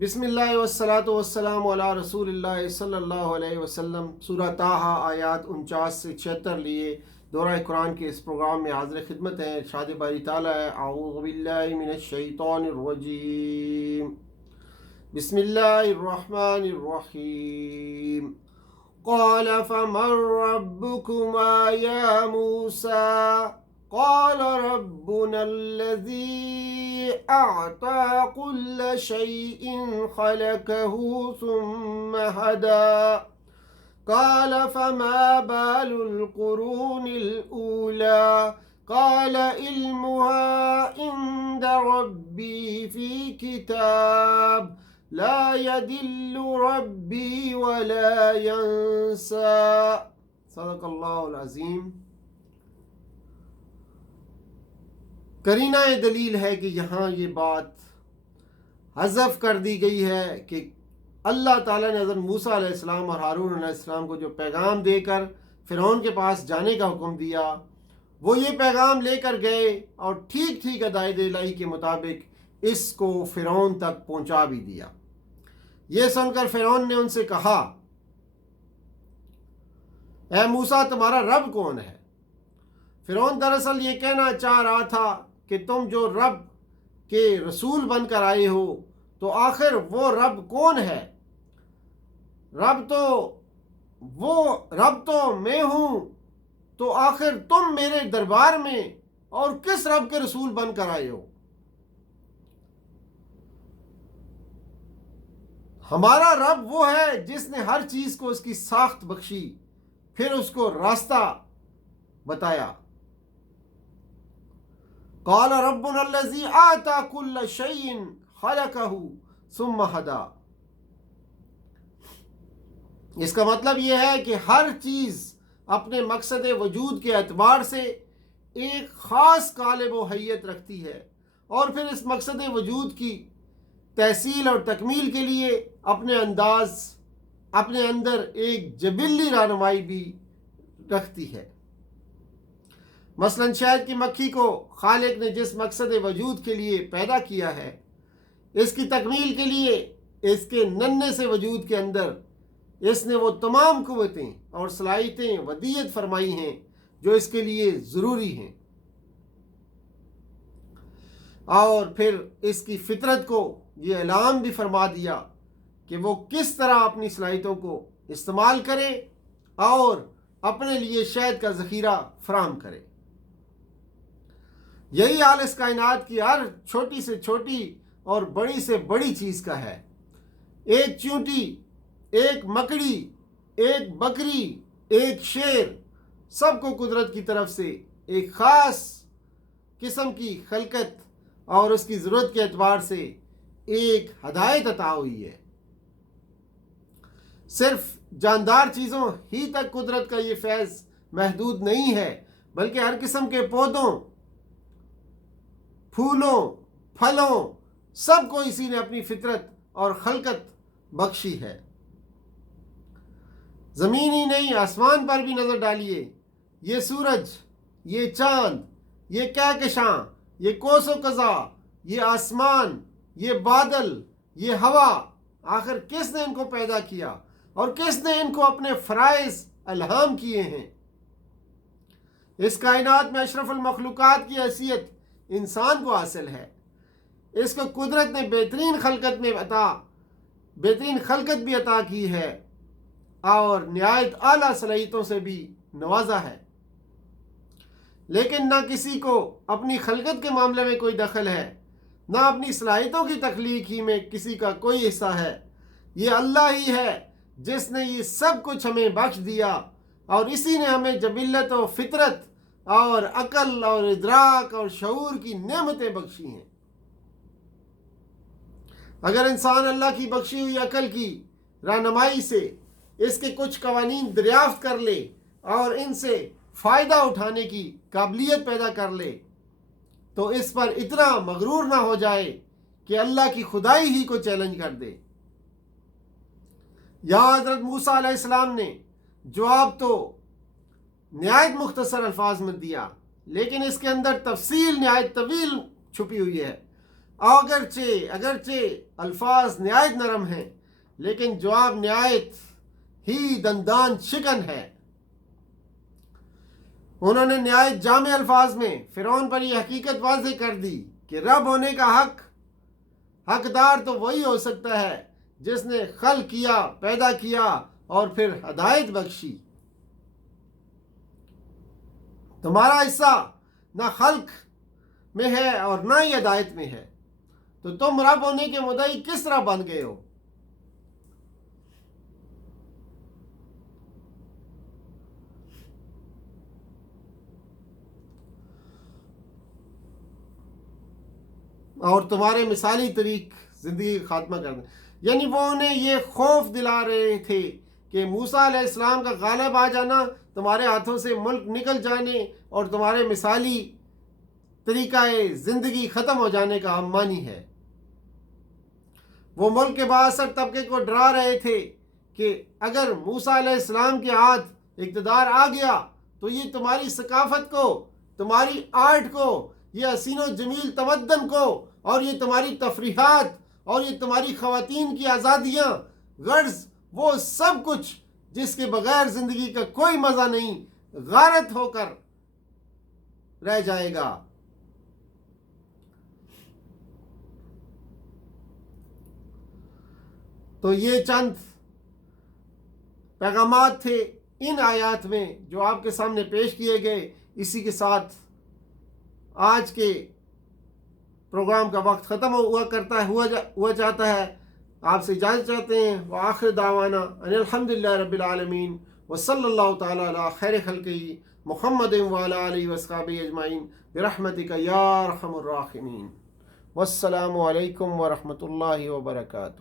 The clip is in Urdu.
بسم اللہ والصلاة والسلام علی رسول اللہ صلی اللہ علیہ وسلم۔ سورہ طٰہٰ آیات 49 سے 76 لیے دورہ قرآن کے اس پروگرام میں حاضر خدمت ہیں۔ ارشاد باری تعالیٰ ہے، اعوذ باللہ من الشیطان الرجیم، بسم اللہ الرحمن الرحیم۔ قال فمن ربكما يا موسى قال ربنا الذي أعطى كل شيء خلقه ثم هدى قال فما بال القرون الأولى قال علمها عند ربي في كتاب لا يدل ربي ولا ينسى۔ صدق اللہ العظیم۔ قرینہ دلیل ہے کہ یہاں یہ بات حذف کر دی گئی ہے کہ اللہ تعالیٰ نے حضرت موسیٰ علیہ السلام اور ہارون علیہ السلام کو جو پیغام دے کر فرعون کے پاس جانے کا حکم دیا، وہ یہ پیغام لے کر گئے اور ٹھیک ٹھیک ہدایت الہی کے مطابق اس کو فرعون تک پہنچا بھی دیا۔ یہ سن کر فرعون نے ان سے کہا، اے موسیٰ تمہارا رب کون ہے؟ فرعون دراصل یہ کہنا چاہ رہا تھا کہ تم جو رب کے رسول بن کر آئے ہو تو آخر وہ رب کون ہے؟ رب تو میں ہوں، تو آخر تم میرے دربار میں اور کس رب کے رسول بن کر آئے ہو؟ ہمارا رب وہ ہے جس نے ہر چیز کو اس کی ساخت بخشی، پھر اس کو راستہ بتایا۔ قال ربنا الذي اعطى كل شيء خلقه ثم هدى۔ اس کا مطلب یہ ہے کہ ہر چیز اپنے مقصد وجود کے اعتبار سے ایک خاص قالب و حیت رکھتی ہے، اور پھر اس مقصد وجود کی تحصیل اور تکمیل کے لیے اپنے اندر ایک جبلی رہنمائی بھی رکھتی ہے۔ مثلا شہد کی مکھی کو خالق نے جس مقصد وجود کے لیے پیدا کیا ہے، اس کی تکمیل کے لیے اس کے ننھے سے وجود کے اندر اس نے وہ تمام قوتیں اور صلاحیتیں ودیت فرمائی ہیں جو اس کے لیے ضروری ہیں، اور پھر اس کی فطرت کو یہ اعلان بھی فرما دیا کہ وہ کس طرح اپنی صلاحیتوں کو استعمال کرے اور اپنے لیے شہد کا ذخیرہ فراہم کرے۔ یہی حال اس کائنات کی ہر چھوٹی سے چھوٹی اور بڑی سے بڑی چیز کا ہے۔ ایک چیونٹی، ایک مکڑی، ایک بکری، ایک شیر، سب کو قدرت کی طرف سے ایک خاص قسم کی خلقت اور اس کی ضرورت کے اعتبار سے ایک ہدایت عطا ہوئی ہے۔ صرف جاندار چیزوں ہی تک قدرت کا یہ فیض محدود نہیں ہے، بلکہ ہر قسم کے پودوں، پھولوں، پھلوں، سب کو اسی نے اپنی فطرت اور خلقت بخشی ہے۔ زمین ہی نہیں، آسمان پر بھی نظر ڈالیے، یہ سورج، یہ چاند، یہ کہکشاں، یہ کوس و قزح، یہ آسمان، یہ بادل، یہ ہوا، آخر کس نے ان کو پیدا کیا اور کس نے ان کو اپنے فرائض الہام کیے ہیں؟ اس کائنات میں اشرف المخلوقات کی حیثیت انسان کو حاصل ہے۔ اس کو قدرت نے بہترین خلقت بھی عطا کی ہے اور نہایت اعلیٰ صلاحیتوں سے بھی نوازا ہے، لیکن نہ کسی کو اپنی خلقت کے معاملے میں کوئی دخل ہے، نہ اپنی صلاحیتوں کی تخلیق ہی میں کسی کا کوئی حصہ ہے۔ یہ اللہ ہی ہے جس نے یہ سب کچھ ہمیں بخش دیا، اور اسی نے ہمیں جبلت و فطرت اور عقل اور ادراک اور شعور کی نعمتیں بخشی ہیں۔ اگر انسان اللہ کی بخشی ہوئی عقل کی رہنمائی سے اس کے کچھ قوانین دریافت کر لے اور ان سے فائدہ اٹھانے کی قابلیت پیدا کر لے، تو اس پر اتنا مغرور نہ ہو جائے کہ اللہ کی خدائی ہی کو چیلنج کر دے۔ یہاں حضرت موسیٰ علیہ السلام نے جواب تو نہایت مختصر الفاظ میں دیا، لیکن اس کے اندر تفصیل نہایت طویل چھپی ہوئی ہے۔ اگرچہ الفاظ نہایت نرم ہیں لیکن جواب نہایت ہی دندان شکن ہے۔ انہوں نے نہایت جامع الفاظ میں فرعون پر یہ حقیقت واضح کر دی کہ رب ہونے کا حقدار تو وہی ہو سکتا ہے جس نے خلق کیا، پیدا کیا اور پھر ہدایت بخشی۔ تمہارا حصہ نہ خلق میں ہے اور نہ ہی ہدایت میں ہے، تو تم رب ہونے کے مدعی کس طرح بن گئے ہو؟ اور تمہارے مثالی طریق زندگی کا خاتمہ کر دیں، یعنی وہ انہیں یہ خوف دلا رہے تھے کہ موسیٰ علیہ السلام کا غالب آ جانا، تمہارے ہاتھوں سے ملک نکل جانے اور تمہارے مثالی طریقہ زندگی ختم ہو جانے کا امانی ہے۔ وہ ملک کے بااثر طبقے کو ڈرا رہے تھے کہ اگر موسیٰ علیہ السلام کے ہاتھ اقتدار آ گیا تو یہ تمہاری ثقافت کو، تمہاری آرٹ کو، یہ حسین و جمیل تمدن کو، اور یہ تمہاری تفریحات اور یہ تمہاری خواتین کی آزادیاں، غرض وہ سب کچھ جس کے بغیر زندگی کا کوئی مزہ نہیں، غارت ہو کر رہ جائے گا۔ تو یہ چند پیغامات تھے ان آیات میں جو آپ کے سامنے پیش کیے گئے۔ اسی کے ساتھ آج کے پروگرام کا وقت ختم ہوا جاتا ہے۔ آپ سے اجازت چاہتے ہیں۔ وآخر دعوانا ان الحمدللہ رب العالمین وصلی اللہ تعالی علی خیر خلقہ محمد وعلی آلہ وصحبہ اجمعین برحمتک یا ارحم الراحمین۔ والسلام علیکم ورحمۃ اللہ وبرکاتہ۔